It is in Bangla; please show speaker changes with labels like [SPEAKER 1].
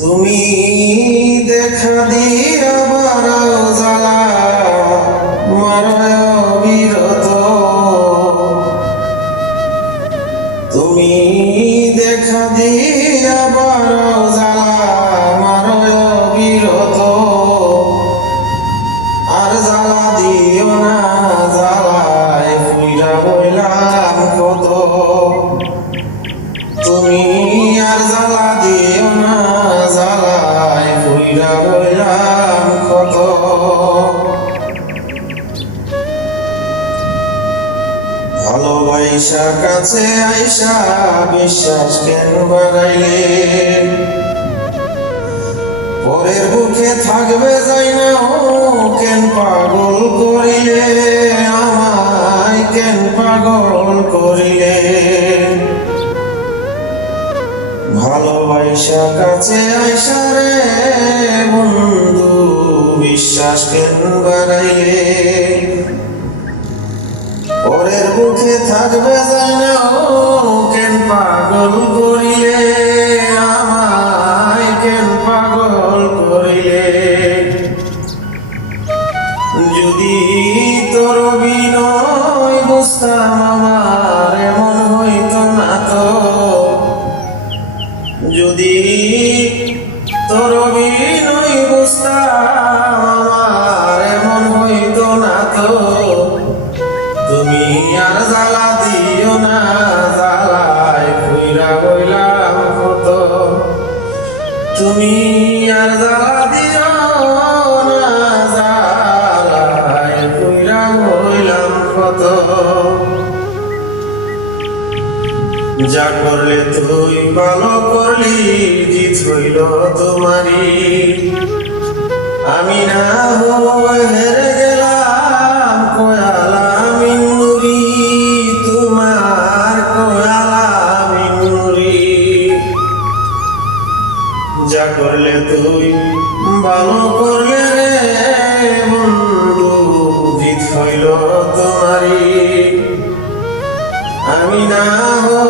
[SPEAKER 1] তুমি দেখা দিয়া তুমি দেখা দিয়া বারাও জ্বালা আর জ্বালা দিও না, জ্বালায় কত। তুমি ভালোবাসা কাছে আইসা বিশ্বাস কেন বাড়াইলে? পরের বুকে থাকবে যাই না, ও কেন পাগল করিলে? আমায় কেন পাগল করিলে? ভালোবাসা কাছে আইসা রে, বন্ধু, বিশ্বাস কেন বাড়াইলে? পরের বুকে থাকবে যাই না ও কেন পাগল করিলে? আমায় কেন পাগল করিলে? যদি তোর বিনয় বুঝতাম আমার এমন হইতো না তো, যদি যা করলে তুই ভালো করলি জিত হইল তোমারি আমি না হেরে গেলাম কোয়ালা মিনুরি তোমার কোয়ালা মিনুরি যা করলে তুই ভালো করলে রে বন্ধু জিত হইল তোমারি আমি না হয়ে